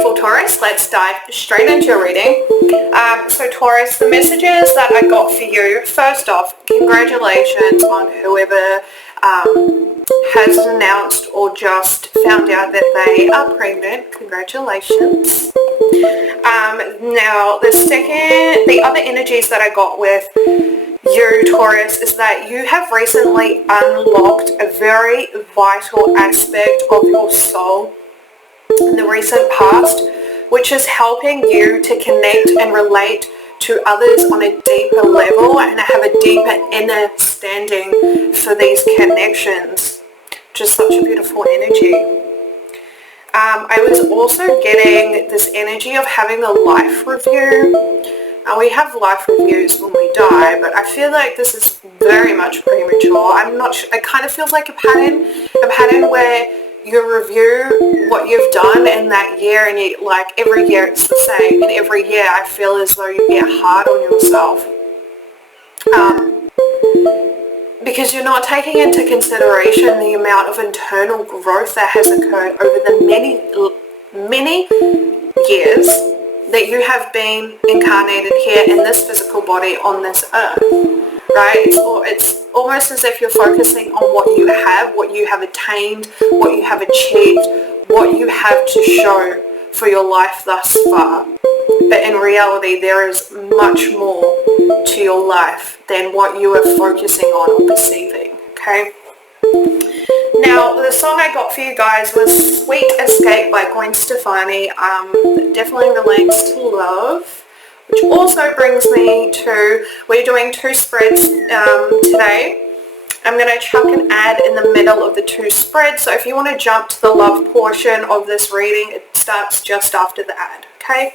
beautiful Taurus, let's dive straight into your reading. So Taurus, the messages that I got for you, first off, congratulations on whoever has announced or just found out that they are pregnant. Congratulations. Now the other energies that I got with you, Taurus, is that you have recently unlocked a very vital aspect of your soul in the recent past, which is helping you to connect and relate to others on a deeper level and have a deeper inner standing for these connections. Just such a beautiful energy. I was also getting this energy of having a life review. Now, we have life reviews when we die, but I feel like this is very much premature. I'm not sure. It kind of feels like a pattern where you review what you've done in that year, and you, like, every year it's the same, and every year I feel as though you get hard on yourself. Because you're not taking into consideration the amount of internal growth that has occurred over the many years that you have been incarnated here in this physical body on this earth, right? It's almost as if you're focusing on what you have attained, what you have achieved, what you have to show for your life thus far. But in reality, there is much more to your life than what you are focusing on or perceiving, okay? Now, the song I got for you guys was Sweet Escape by Gwen Stefani. That definitely relates to love, which also brings me to, we're doing two spreads today. I'm going to chuck an ad in the middle of the two spreads, so if you want to jump to the love portion of this reading, it starts just after the ad, okay?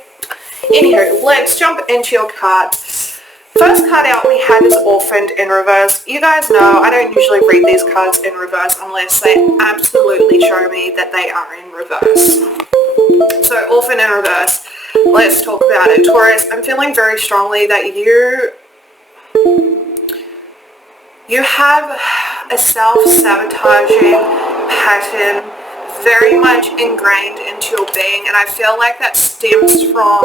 Anywho, let's jump into your cards. First card out we had is Orphaned in reverse. You guys know I don't usually read these cards in reverse unless they absolutely show me that they are in reverse. So Orphaned in reverse, let's talk about it. Taurus, I'm feeling very strongly that you have a self-sabotaging pattern very much ingrained into your being, and I feel like that stems from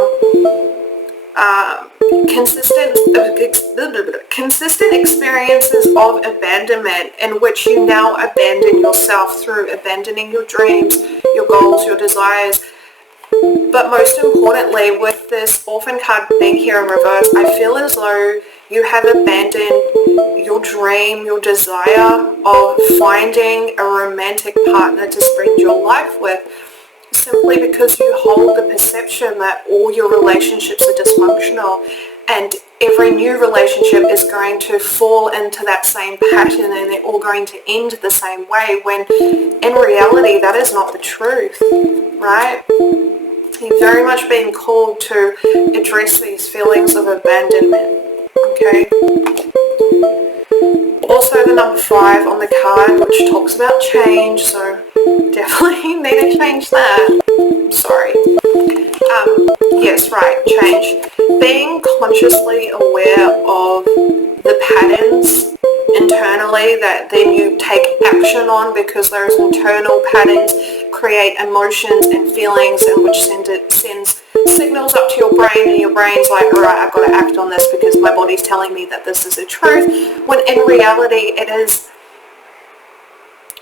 consistent experiences of abandonment, in which you now abandon yourself through abandoning your dreams, your goals, your desires. But most importantly, with this orphan card being here in reverse, I feel as though you have abandoned your dream, your desire of finding a romantic partner to spend your life with, simply because you hold the perception that all your relationships are dysfunctional, and every new relationship is going to fall into that same pattern, and they're all going to end the same way, when in reality that is not the truth, right? You're very much being called to address these feelings of abandonment, okay? Also the number 5 on the card, which talks about change, so definitely need to change that. Sorry. Yes, right, change. Being consciously aware of the patterns internally that then you take action on, because those internal patterns create emotions and feelings, and which sends signals up to your brain, and your brain's like, alright, I've got to act on this because my body's telling me that this is the truth, when in reality it is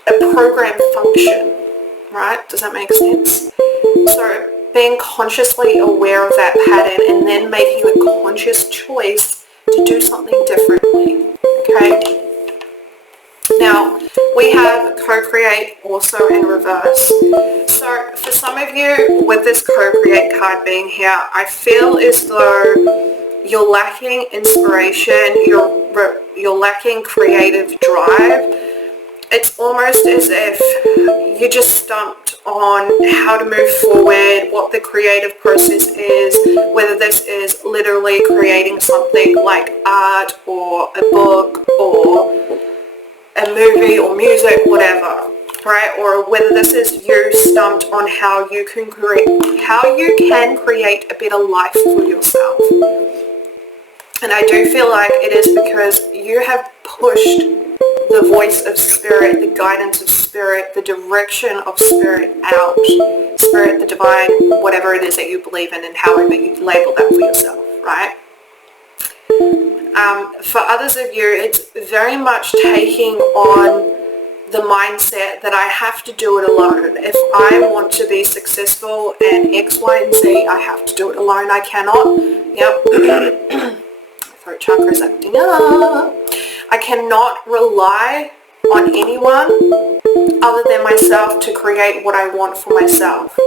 a programmed function, right? Does that make sense? So being consciously aware of that pattern and then making a conscious choice to do something differently, okay? Now, we have co-create also in reverse. So for some of you, with this co-create card being here, I feel as though you're lacking inspiration, you're lacking creative drive. It's almost as if you're just stumped on how to move forward, what the creative process is, whether this is literally creating something like art or a book or a movie or music, whatever, right? Or whether this is you stumped on how you can create a better life for yourself. And I do feel like it is because you have pushed the voice of spirit, the guidance of spirit, the direction of spirit out. Spirit, the divine, whatever it is that you believe in, and however you label that for yourself, right? For others of you, it's very much taking on the mindset that I have to do it alone. If I want to be successful in X, Y, and Z, I have to do it alone. I cannot. Yep. Throat chakra's acting up. I cannot rely on anyone other than myself to create what I want for myself.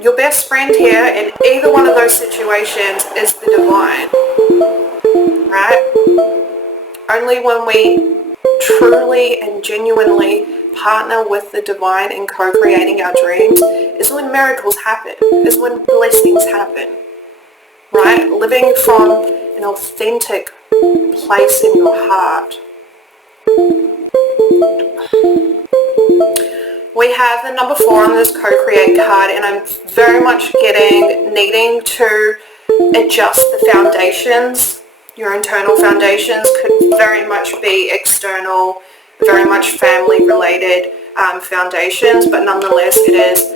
Your best friend here in either one of those situations is the divine, right? Only when we truly and genuinely partner with the divine in co-creating our dreams is when miracles happen, is when blessings happen, right? Living from an authentic place in your heart. We have the number 4 on this co-create card, and I'm very much needing to adjust the foundations. Your internal foundations could very much be external, very much family related foundations, but nonetheless it is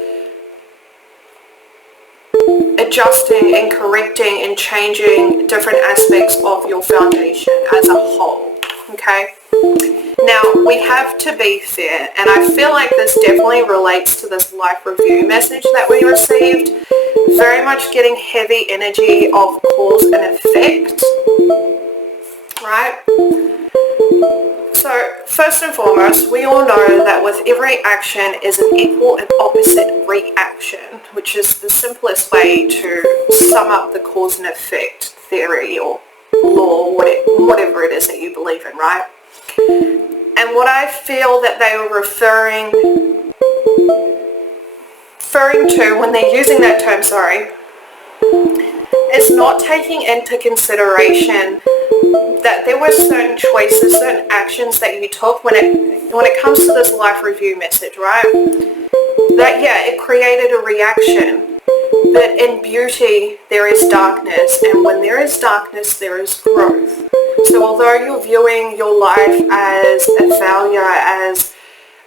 adjusting and correcting and changing different aspects of your foundation as a whole, okay? Now, we have to be fair, and I feel like this definitely relates to this life review message that we received. Very much getting heavy energy of cause and effect, right? So, first and foremost, we all know that with every action is an equal and opposite reaction, which is the simplest way to sum up the cause and effect theory or law, whatever it is that you believe in, right? And what I feel that they were referring to when they're using that term, is not taking into consideration that there were certain choices, certain actions that you took when it comes to this life review message, right? That, yeah, it created a reaction. But in beauty, there is darkness, and when there is darkness, there is growth. So although you're viewing your life as a failure, as,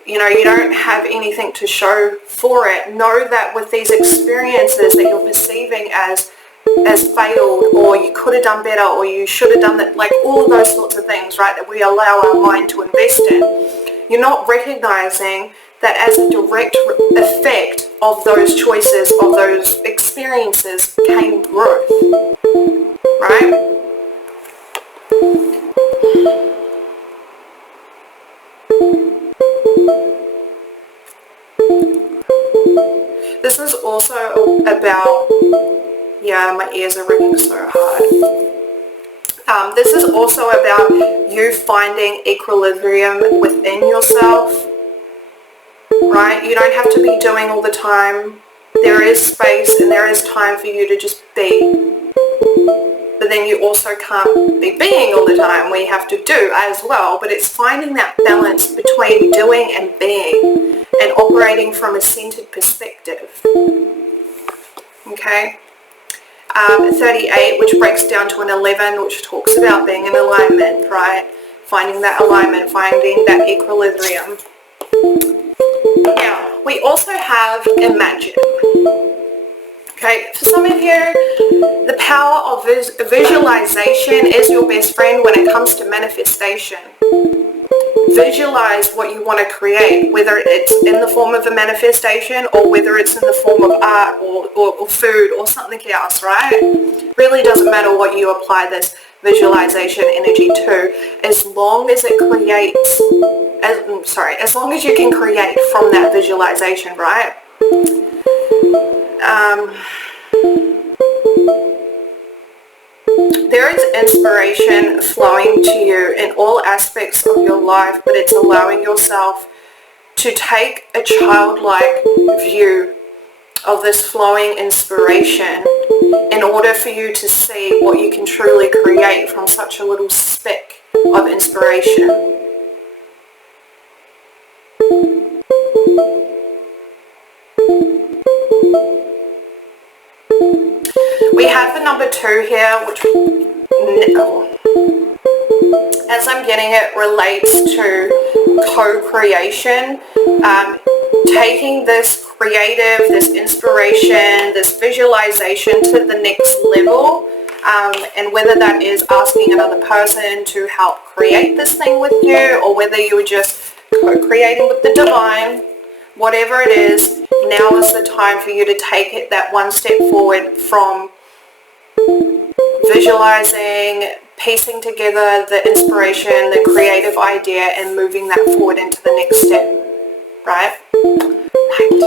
you know, you don't have anything to show for it, know that with these experiences that you're perceiving as failed, or you could have done better, or you should have done that, like all of those sorts of things, right, that we allow our mind to invest in, you're not recognizing that as a direct effect of those choices, of those experiences, came growth, right? This is also about, yeah, my ears are ringing so hard. This is also about you finding equilibrium within yourself, right? You don't have to be doing all the time. There is space and there is time for you to just be. But then you also can't be being all the time. We have to do as well. But it's finding that balance between doing and being, and operating from a centered perspective. Okay? 38, which breaks down to an 11, which talks about being in alignment, right? Finding that alignment, finding that equilibrium. Now, we also have imagine. Okay, for some of you, the power of visualization is your best friend when it comes to manifestation. Visualize what you want to create, whether it's in the form of a manifestation or whether it's in the form of art or food or something else, right? Really doesn't matter what you apply this visualization energy to, as long as it creates, as long as you can create from that visualization, right? There is inspiration flowing to you in all aspects of your life, but it's allowing yourself to take a childlike view of this flowing inspiration in order for you to see what you can truly create from such a little speck of inspiration. We have the number 2 here, which as I'm getting it, relates to co-creation, taking this creative, this inspiration, this visualization to the next level, and whether that is asking another person to help create this thing with you, or whether you were just co-creating with the divine, whatever it is, now is the time for you to take it that one step forward from visualizing, piecing together the inspiration, the creative idea, and moving that forward into the next step, right? Right.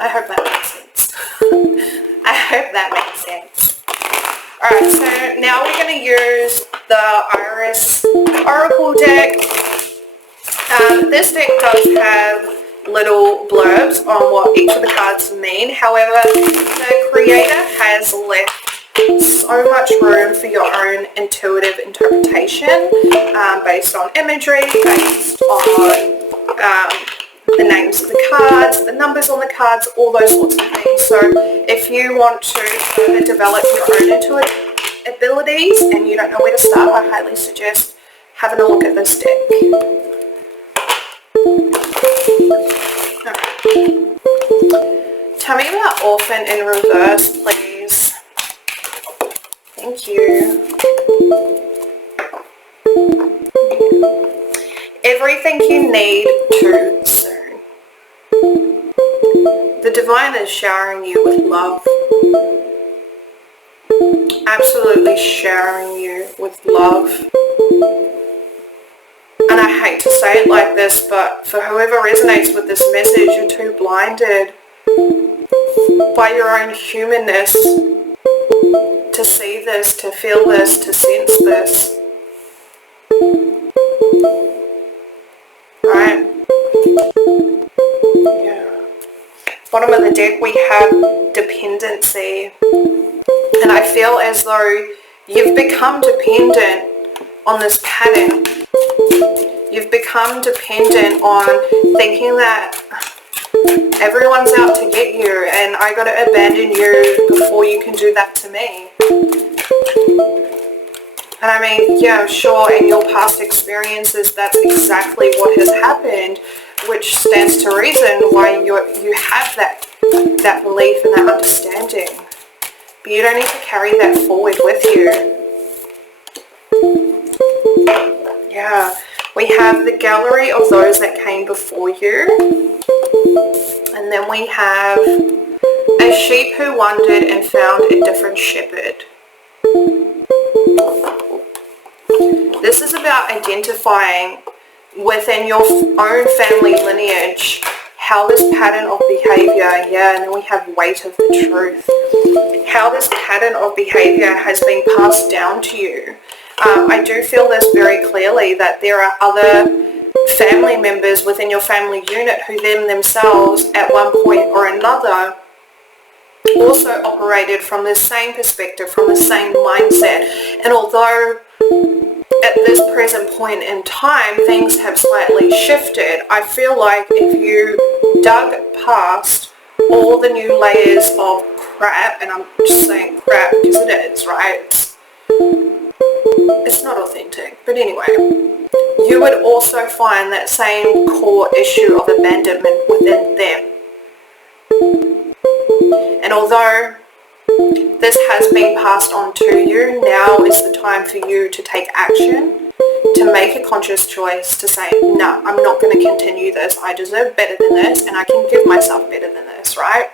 I hope that makes sense. I hope that makes sense. Alright, so now we're going to use the Iris Oracle deck. This deck does have little blurbs on what each of the cards mean. However, the creator has left so much room for your own intuitive interpretation, based on imagery, based on the names of the cards, the numbers on the cards, all those sorts of things. So if you want to further develop your own intuitive abilities and you don't know where to start, I highly suggest having a look at this deck. Okay. Tell me about Orphan in reverse, please. Thank you. Everything you need too soon. The divine is showering you with love. Absolutely showering you with love. And I hate to say it like this, but for whoever resonates with this message, you're too blinded by your own humanness to see this, to feel this, to sense this. Right? Yeah. Bottom of the deck we have dependency. And I feel as though you've become dependent on this pattern. You've become dependent on thinking that everyone's out to get you and I gotta abandon you before you can do that to me. And I mean, yeah, sure, in your past experiences that's exactly what has happened, which stands to reason why you have that belief and that understanding. But you don't need to carry that forward with you. Yeah, we have the gallery of those that came before you. And then we have a sheep who wandered and found a different shepherd. This is about identifying within your own family lineage how this pattern of behavior, yeah, and then we have weight of the truth, how this pattern of behavior has been passed down to you. I do feel this very clearly, that there are other family members within your family unit who themselves at one point or another also operated from the same perspective, from the same mindset. And although at this present point in time things have slightly shifted, I feel like if you dug past all the new layers of crap, and I'm just saying crap because it is, right? It's not authentic, but anyway, you would also find that same core issue of abandonment within them. And although this has been passed on to you, now is the time for you to take action, to make a conscious choice to say, no, I'm not going to continue this. I deserve better than this, and I can give myself better than this, right?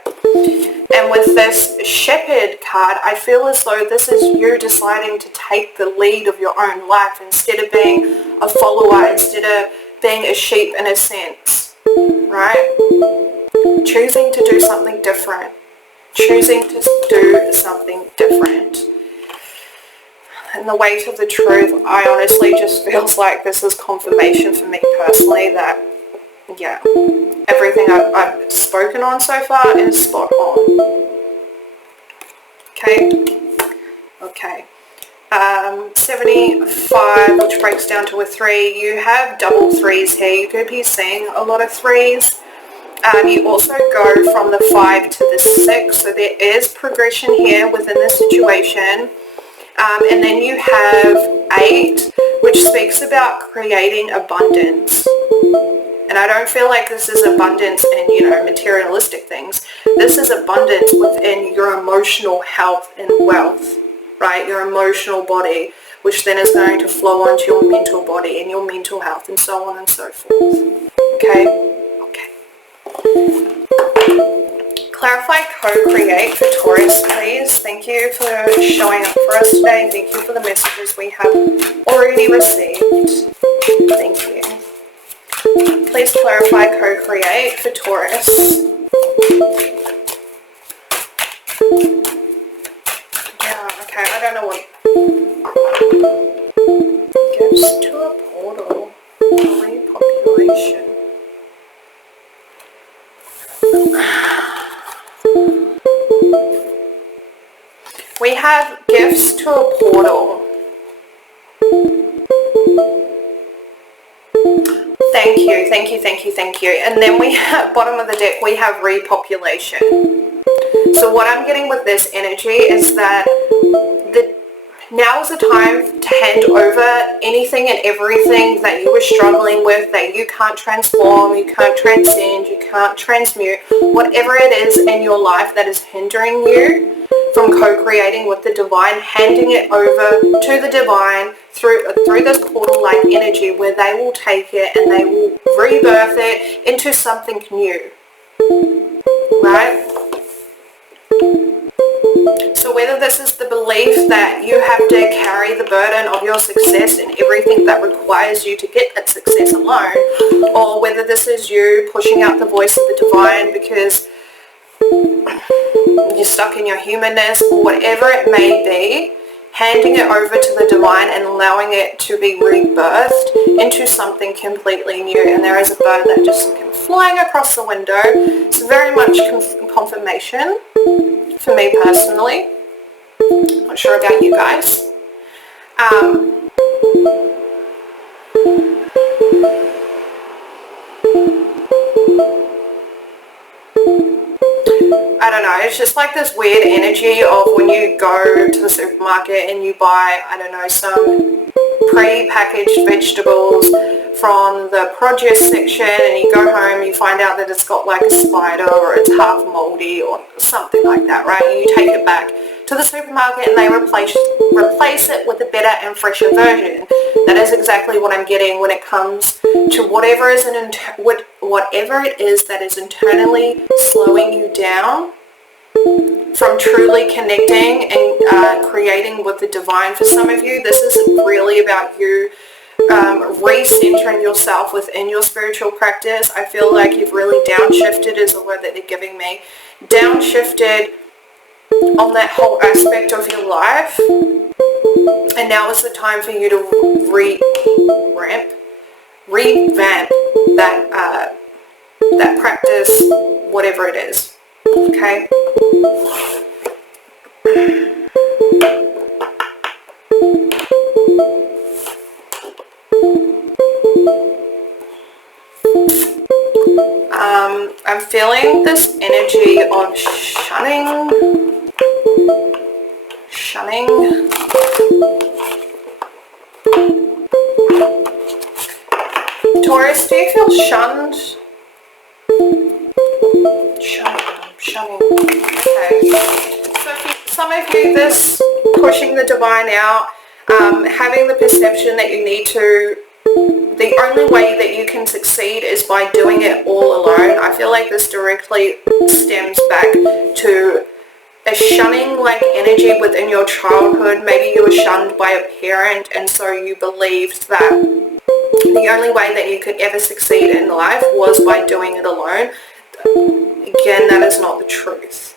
And with this shepherd card, I feel as though this is you deciding to take the lead of your own life instead of being a follower, instead of being a sheep in a sense, right? Choosing to do something different. Choosing to do something different. And the weight of the truth, I honestly just feels like this is confirmation for me personally that, yeah, everything I've spoken on so far is spot on. Okay? Okay. 75, which breaks down to a 3. You have double 3s here. You could be seeing a lot of 3s. You also go from the 5 to the 6, so there is progression here within the situation. And then you have 8, which speaks about creating abundance. And I don't feel like this is abundance in, you know, materialistic things. This is abundance within your emotional health and wealth, right? Your emotional body, which then is going to flow onto your mental body and your mental health and so on and so forth. Okay? Okay. Clarify, co-create for Taurus, please. Thank you for showing up for us today, and thank you for the messages we have already received. Thank you. Please clarify, co-create for Taurus. Yeah, okay, I don't know what gives to a portal, repopulation. We have gifts to a portal. Thank you, thank you, thank you, thank you. And then we have, bottom of the deck, we have repopulation. So what I'm getting with this energy is that now is the time to hand over anything and everything that you were struggling with, that you can't transform, you can't transcend, you can't transmute, whatever it is in your life that is hindering you from co-creating with the divine, handing it over to the divine through this portal-like energy, where they will take it and they will rebirth it into something new, right? So whether this is the belief that you have to carry the burden of your success and everything that requires you to get that success alone, or whether this is you pushing out the voice of the divine because you're stuck in your humanness, or whatever it may be, handing it over to the divine and allowing it to be rebirthed into something completely new. And there is a bird that just came flying across the window. It's very much confirmation for me personally. Not sure about you guys. I don't know, it's just like this weird energy of when you go to the supermarket and you buy, I don't know, some pre-packaged vegetables from the produce section, and you go home, you find out that it's got like a spider, or it's half moldy or something like that, right? And you take it back to the supermarket and they replace it with a better and fresher version. That is exactly what I'm getting when it comes to whatever it is that is internally slowing you down from truly connecting and creating with the divine. For some of you, this is really about you recentering yourself within your spiritual practice. I feel like you've really downshifted is the word that they're giving me. Downshifted on that whole aspect of your life, and now is the time for you to revamp that practice, whatever it is. Okay. I'm feeling this energy of shunning. Taurus, do you feel shunned? Shunning. Okay. So for some of you, this pushing the divine out, having the perception that you need to, the only way that you can succeed is by doing it all alone. I feel like this directly stems back to a shunning like energy within your childhood. Maybe you were shunned by a parent, and so you believed that the only way that you could ever succeed in life was by doing it alone. Again, that is not the truth.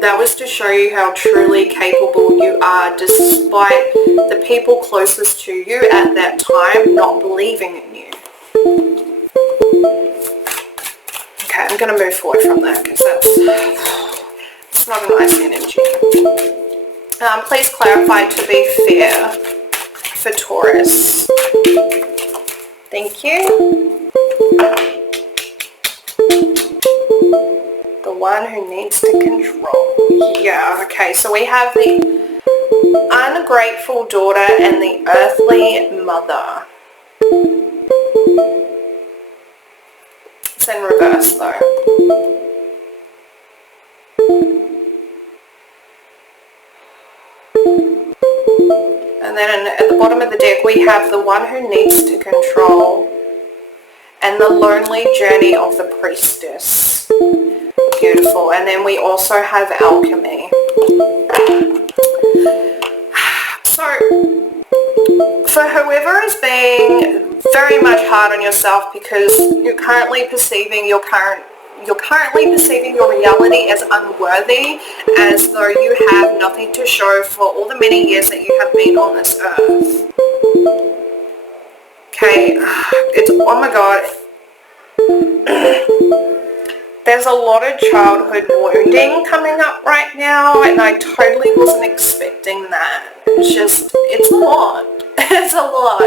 That was to show you how truly capable you are, despite the people closest to you at that time not believing in you. Okay, I'm going to move forward from that because it's not a nice energy. Please clarify to be fair for Taurus. Thank you. The one who needs to control. Yeah, okay, so we have the ungrateful daughter and the earthly mother. It's in reverse though. And then at the bottom of the deck we have the one who needs to control and the lonely journey of the priestess. Beautiful. And then we also have alchemy. So for whoever is being very much hard on yourself because you're currently perceiving your reality as unworthy, as though you have nothing to show for all the many years that you have been on this earth. Okay, it's, oh my god, there's a lot of childhood wounding coming up right now, and I totally wasn't expecting that. It's just, it's a lot. It's a lot.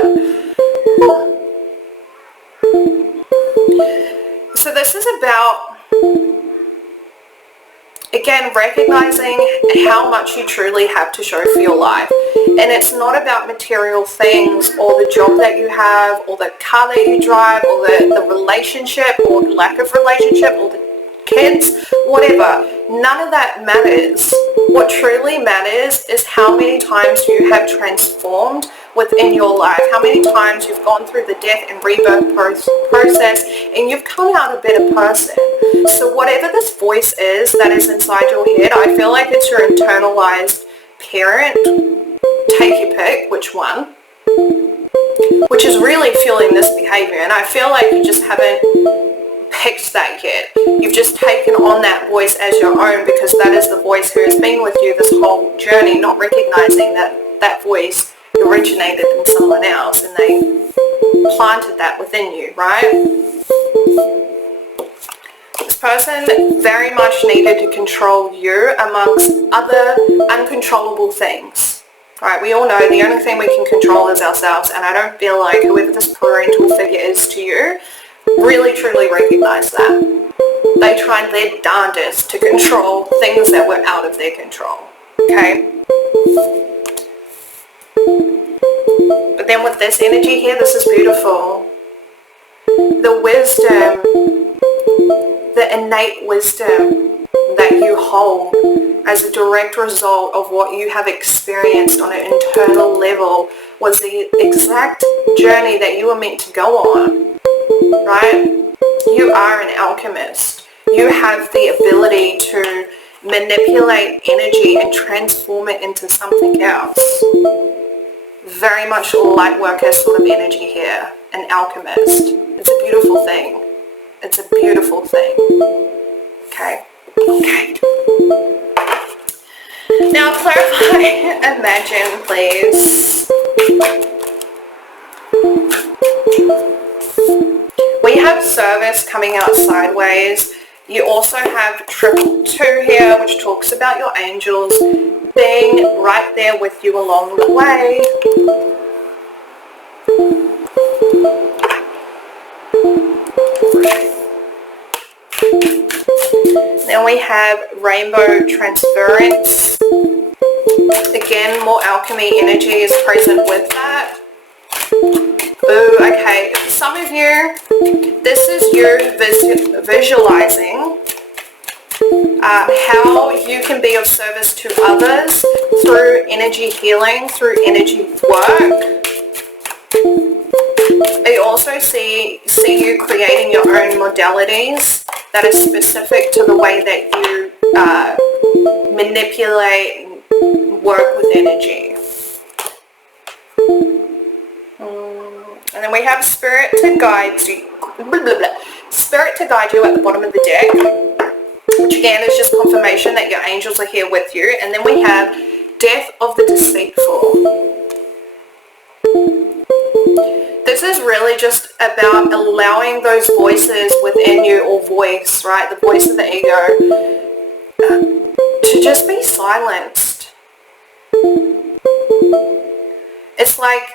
So this is about, again, recognizing how much you truly have to show for your life. And it's not about material things or the job that you have or the car that you drive or the relationship or lack of relationship or the kids, whatever. None of that matters. What truly matters is how many times you have transformed within your life, how many times you've gone through the death and rebirth process and you've come out a better person. So whatever this voice is that is inside your head, I feel like it's your internalized parent. Take your pick, which one, which is really fueling this behavior. And I feel like you just haven't picked that yet. You've just taken on that voice as your own because that is the voice who has been with you this whole journey, not recognizing that that voice originated in someone else and they planted that within you, right? This person very much needed to control you amongst other uncontrollable things. Right, we all know the only thing we can control is ourselves, and I don't feel like whoever this parental figure is to you really truly recognize that. They tried their darndest to control things that were out of their control, okay? But then with this energy here, this is beautiful. The wisdom, the innate wisdom that you hold as a direct result of what you have experienced on an internal level was the exact journey that you were meant to go on, right? You are an alchemist. You have the ability to manipulate energy and transform it into something else. Very much light worker sort of energy here, an alchemist. It's a beautiful thing. It's a beautiful thing. Okay. Okay. Now clarify, imagine please. We have service coming out sideways. You also have triple 2 here, which talks about your angels being right there with you along the way. Then we have rainbow transference. Again, more alchemy energy is present with that. Ooh, okay. For some of you, this is you visualizing how you can be of service to others through energy healing, through energy work. I also see you creating your own modalities that is specific to the way that you manipulate and work with energy. And then we have spirit to guide you. Spirit to guide you at the bottom of the deck, which again is just confirmation that your angels are here with you. And then we have death of the deceitful. This is really just about allowing those voices within you, or voice, right, the voice of the ego, to just be silenced. It's like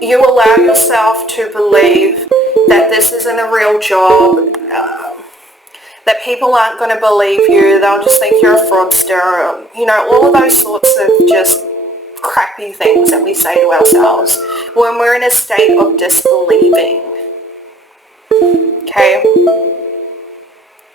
you allow yourself to believe that this isn't a real job, that people aren't going to believe you, they'll just think you're a fraudster, you know, all of those sorts of just crappy things that we say to ourselves when we're in a state of disbelieving. Okay?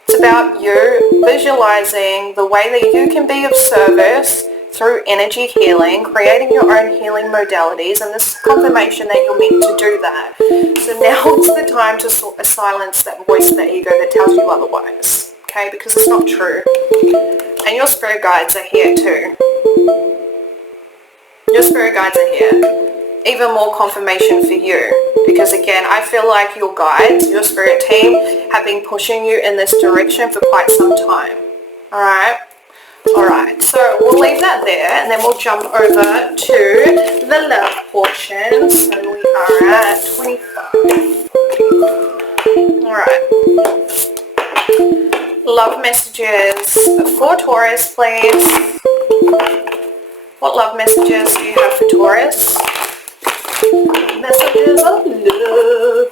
It's about you visualizing the way that you can be of service through energy healing, creating your own healing modalities, and this is confirmation that you're meant to do that. So now is the time to silence that voice of the ego that tells you otherwise, okay? Because it's not true. And your spirit guides are here too. Your spirit guides are here. Even more confirmation for you. Because again, I feel like your guides, your spirit team, have been pushing you in this direction for quite some time. Alright? Alright, so we'll leave that there and then we'll jump over to the love portion. So we are at 25. Alright. Love messages for Taurus, please. What love messages do you have for Taurus? Messages of love.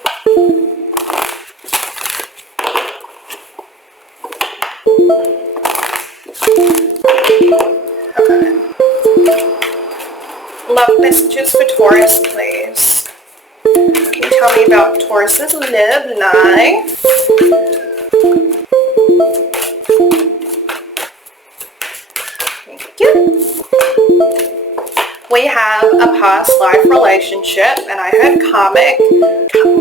Okay. Love messages for Taurus, please. Can you tell me about Taurus's love life? Thank you. We have a past life relationship, and I heard karmic.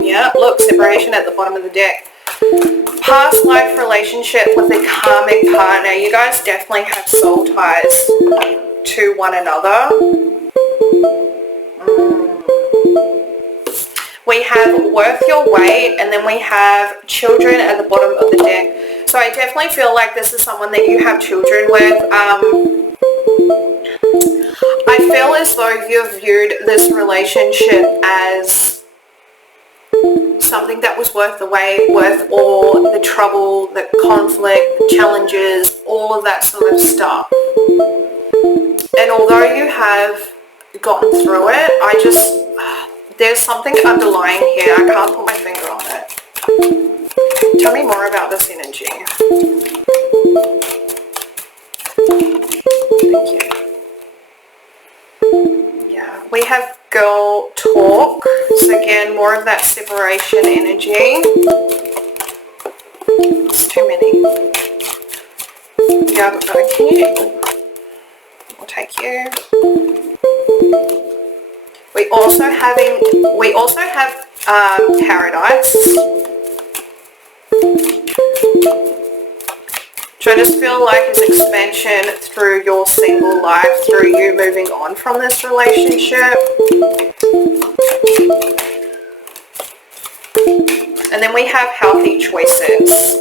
Yeah, look, separation at the bottom of the deck. Past life relationship with a karmic partner. You guys definitely have soul ties to one another. We have worth your weight, and then we have children at the bottom of the deck. So I definitely feel like this is someone that you have children with. I feel as though you've viewed this relationship as something that was worth the wait, worth all the trouble, the conflict, the challenges, all of that sort of stuff. And although you have gotten through it, there's something underlying here. I can't put my finger on it. Tell me more about this energy. Thank you. Yeah, we have girl talk. So again, more of that separation energy. It's too many. Yeah, okay. We'll take you. We also have paradise. Which I just feel like is expansion through your single life, through you moving on from this relationship. And then we have healthy choices.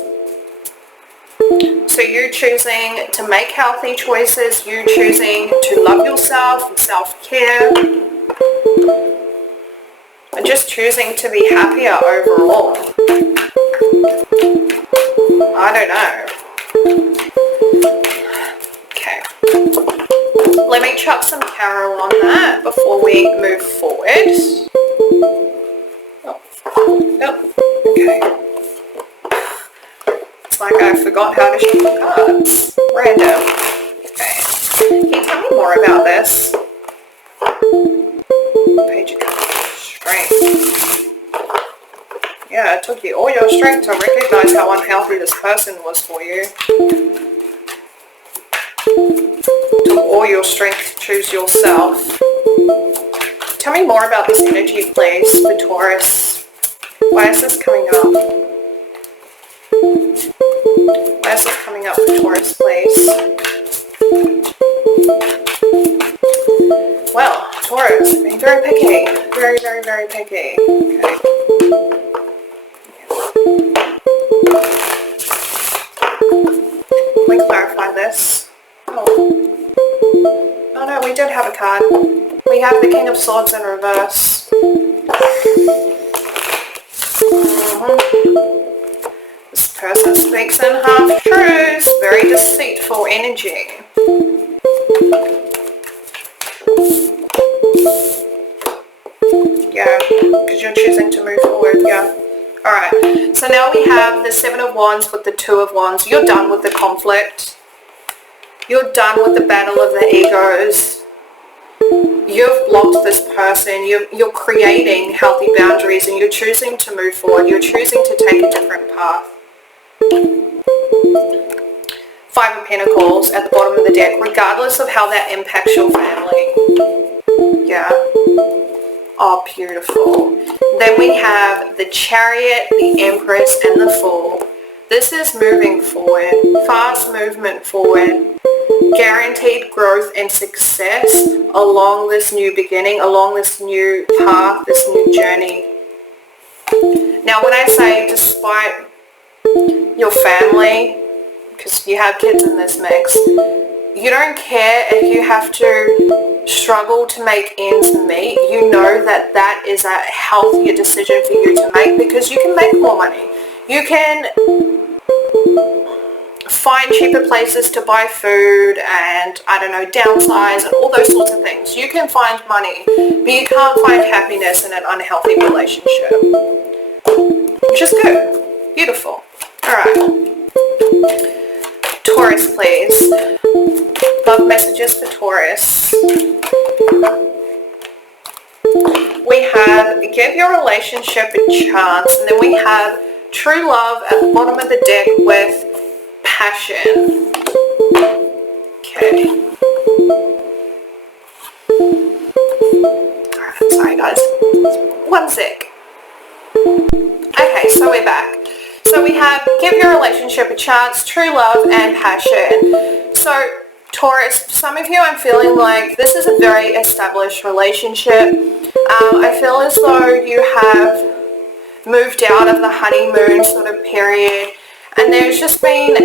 So you choosing to make healthy choices, you choosing to love yourself and self-care, and just choosing to be happier overall. I don't know. Okay, let me chuck some tarot on that before we move forward. Oh, okay. It's like I forgot how to shuffle cards. Random. Okay. Can you tell me more about this? Page of Cups. Strength. Yeah, it took you all your strength to recognize how unhealthy this person was for you. It took all your strength to choose yourself. Tell me more about this energy, please, for Taurus. Why is this coming up? Why is this coming up for Taurus, please? Well, Taurus, being very picky. Very, very, very picky. Okay. Can we clarify this? Oh no, we did have a card. We have the King of Swords in reverse. This person speaks in half-truths. Very deceitful energy. Yeah, because you're choosing to move forward, yeah. Alright, so now we have the Seven of Wands with the Two of Wands. You're done with the conflict. You're done with the battle of the egos. You've blocked this person. You're creating healthy boundaries and you're choosing to move forward. You're choosing to take a different path. Five of Pentacles at the bottom of the deck, regardless of how that impacts your family. Yeah. Oh, beautiful. Then we have the Chariot, the Empress, and the Fool. This is moving forward. Fast movement forward. Guaranteed growth and success along this new beginning, along this new path, this new journey. Now, when I say despite your family, because you have kids in this mix, you don't care if you have to struggle to make ends meet. You know that that is a healthier decision for you to make because you can make more money. You can find cheaper places to buy food and, I don't know, downsize and all those sorts of things. You can find money, but you can't find happiness in an unhealthy relationship. Which is good. Beautiful. Alright. Taurus, please. Love messages for Taurus. We have give your relationship a chance, and then we have true love at the bottom of the deck with passion. Okay. Alright, sorry guys. One sec. Okay, so we're back. So we have give your relationship a chance, true love, and passion. So Taurus, some of you I'm feeling like this is a very established relationship. I feel as though you have moved out of the honeymoon sort of period, and there's just been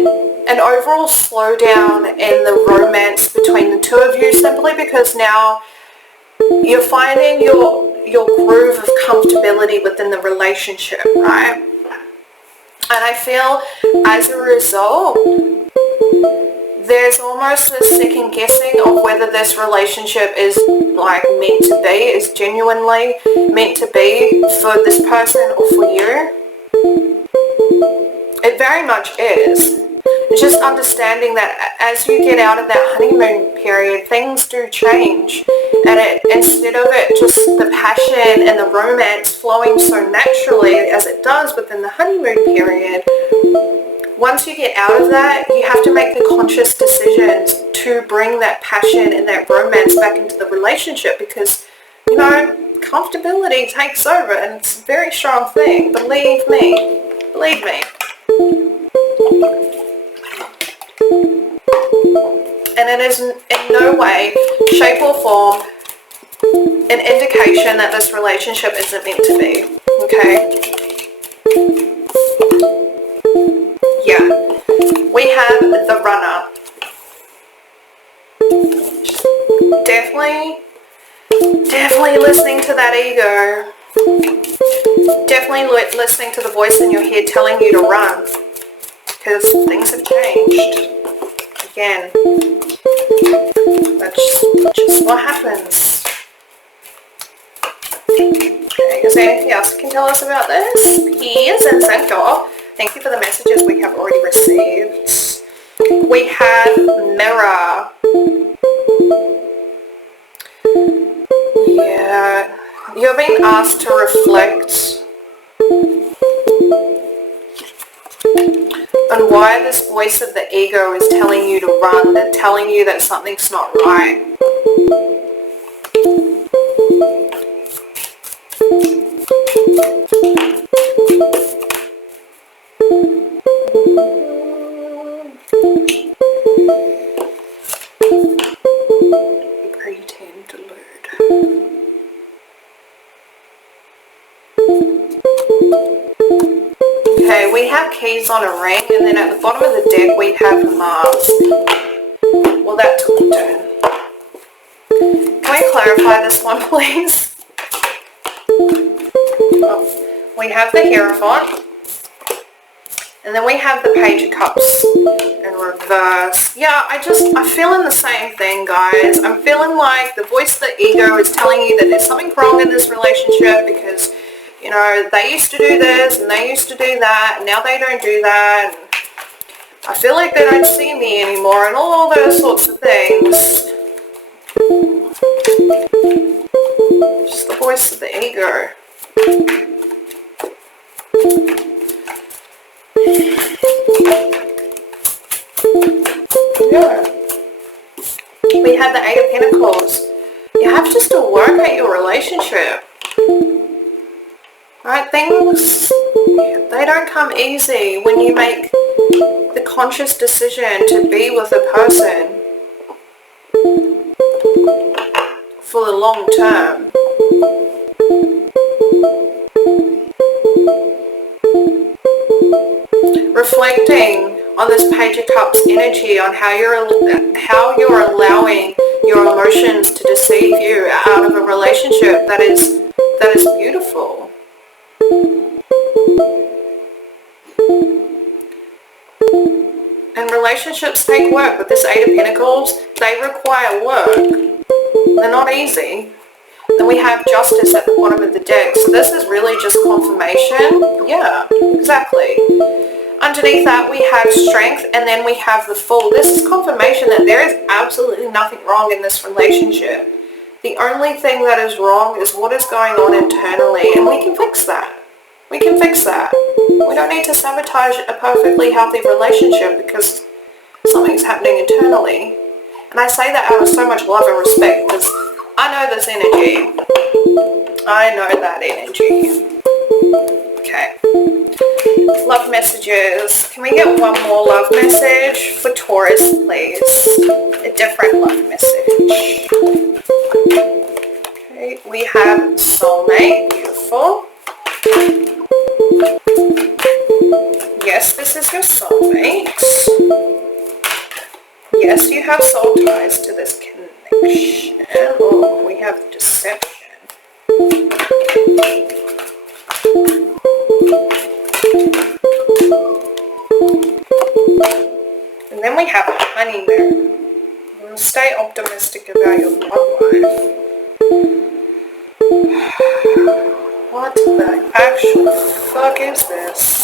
an overall slowdown in the romance between the two of you, simply because now you're finding your groove of comfortability within the relationship, right? And I feel as a result, there's almost a second guessing of whether this relationship is like meant to be, is genuinely meant to be for this person or for you. It very much is. It's just understanding that as you get out of that honeymoon period, things do change. And instead of it just the passion and the romance flowing so naturally as it does within the honeymoon period, once you get out of that, you have to make the conscious decisions to bring that passion and that romance back into the relationship because, you know, comfortability takes over and it's a very strong thing. Believe me. Believe me. And it is in no way, shape or form an indication that this relationship isn't meant to be. Okay? Yeah. We have the runner. Definitely listening to that ego. Definitely listening to the voice in your head telling you to run. Because things have changed. Again. That's just what happens. Okay, is there anything else you can tell us about this? Yes, and thank you. Thank you for the messages we have already received. We have mirror. Yeah. You're being asked to reflect on why this voice of the ego is telling you to run and telling you that something's not right. Pretend to load. Okay, we have keys on a ring, and then at the bottom of the deck we have Mars. Well, that took a turn. Can we clarify this one, please? Oh, we have the Hierophant, and then we have the Page of Cups in reverse. Yeah, I'm feeling the same thing, guys. I'm feeling like the voice of the ego is telling you that there's something wrong in this relationship because, you know, they used to do this and they used to do that, and now they don't do that, and I feel like they don't see me anymore, and all those sorts of things. Just the voice of the ego. Yeah. We had the Eight of Pentacles. You have just to work at your relationship. Right? Things, they don't come easy when you make the conscious decision to be with a person for the long term. Reflecting on this Page of Cups energy, on how you're allowing your emotions to deceive you out of a relationship that is beautiful. And relationships take work. With this Eight of Pentacles, they require work. They're not easy. Then we have Justice at the bottom of the deck. So this is really just confirmation. Yeah, exactly. Underneath that we have Strength, and then we have the Fool. This is confirmation that there is absolutely nothing wrong in this relationship. The only thing that is wrong is what is going on internally, and we can fix that. We can fix that. We don't need to sabotage a perfectly healthy relationship because something's happening internally. And I say that out of so much love and respect because I know this energy. I know that energy. Okay. Love messages. Can we get one more love message for Taurus, please? A different love message. Okay, we have Soulmate. Beautiful. Yes, this is your soulmate. Yes, you have soul ties to this connection. Oh, we have Deception. And then we have Honeymoon. Stay optimistic about your love life. What the actual fuck is this?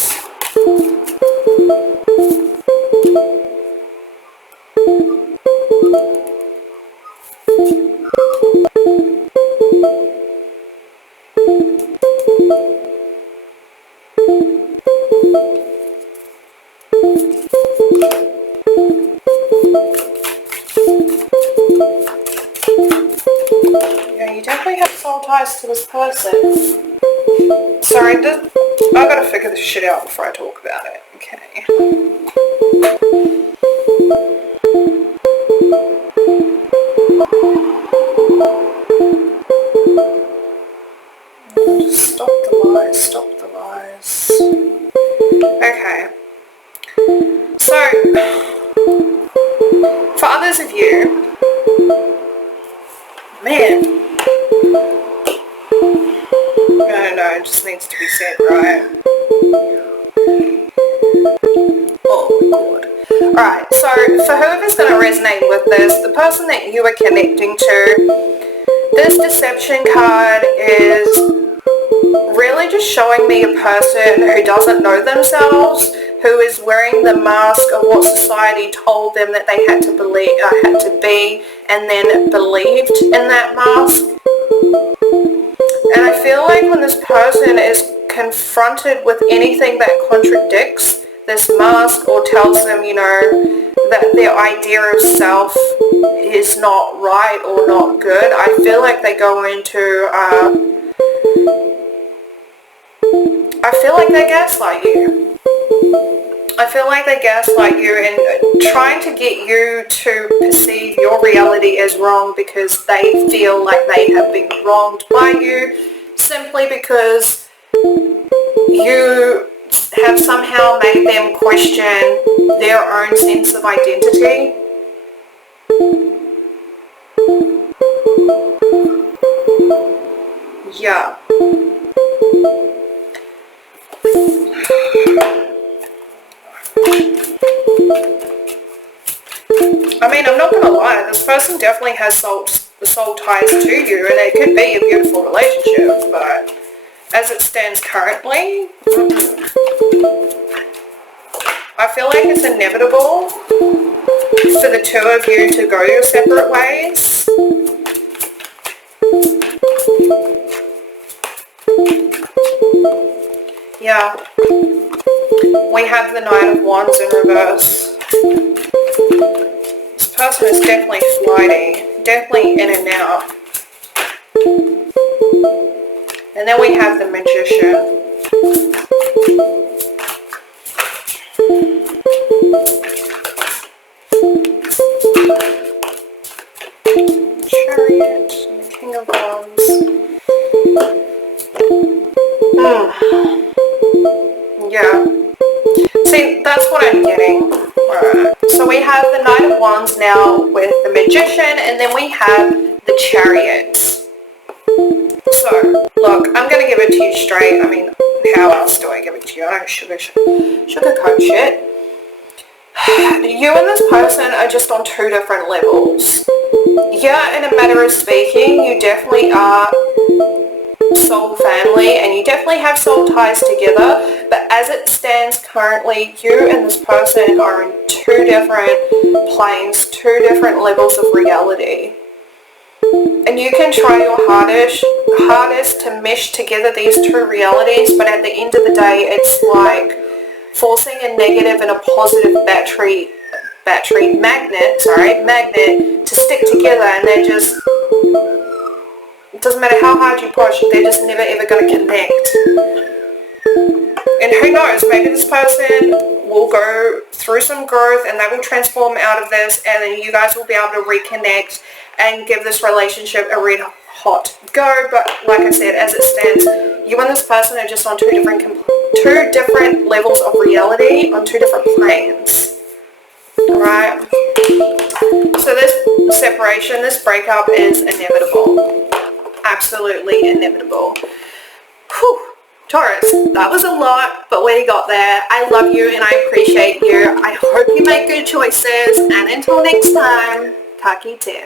Yeah, you definitely have soul ties to this person. Sorry, I gotta figure this shit out before I talk about it. Okay. Stop the lies, stop the lies. Okay. So, for others of you, man, no, it just needs to be said, right? Oh my god. Alright, so for whoever's going to resonate with this, the person that you are connecting to, this Deception card is really just showing me a person who doesn't know themselves, who is wearing the mask of what society told them that they had to believe, had to be, and then believed in that mask. And I feel like when this person is confronted with anything that contradicts this mask or tells them, you know, that their idea of self is not right or not good, I feel like they go into, I feel like they gaslight you. I feel like they gaslight you and trying to get you to perceive your reality as wrong because they feel like they have been wronged by you simply because you have somehow made them question their own sense of identity. Yeah. I mean, I'm not going to lie, this person definitely has soul ties to you, and it could be a beautiful relationship, but as it stands currently, I feel like it's inevitable for the two of you to go your separate ways. Yeah. We have the Knight of Wands in reverse. This person is definitely flighty, definitely in and out. And then we have the Magician. Chariot and the King of Wands. Yeah. See, that's what I'm getting. Alright. So we have the Knight of Wands now with the Magician, and then we have the Chariot. So, look, I'm going to give it to you straight. I mean, how else do I give it to you? I don't sugarcoat shit. You and this person are just on two different levels. Yeah, in a matter of speaking, you definitely are soul family and you definitely have soul ties together, but as it stands currently, you and this person are in two different planes, two different levels of reality. And you can try your hardest to mesh together these two realities, but at the end of the day, it's like forcing a negative and a positive magnet to stick together, and they're just, it doesn't matter how hard you push, they're just never ever going to connect. And who knows, maybe this person will go through some growth and they will transform out of this, and then you guys will be able to reconnect and give this relationship a red hot go. But like I said, as it stands, you and this person are just on two different levels of reality, on two different planes. Alright? So this separation, this breakup is inevitable. Absolutely inevitable. Whew. Taurus, that was a lot, but we got there. I love you and I appreciate you. I hope you make good choices, and until next time, Taki te.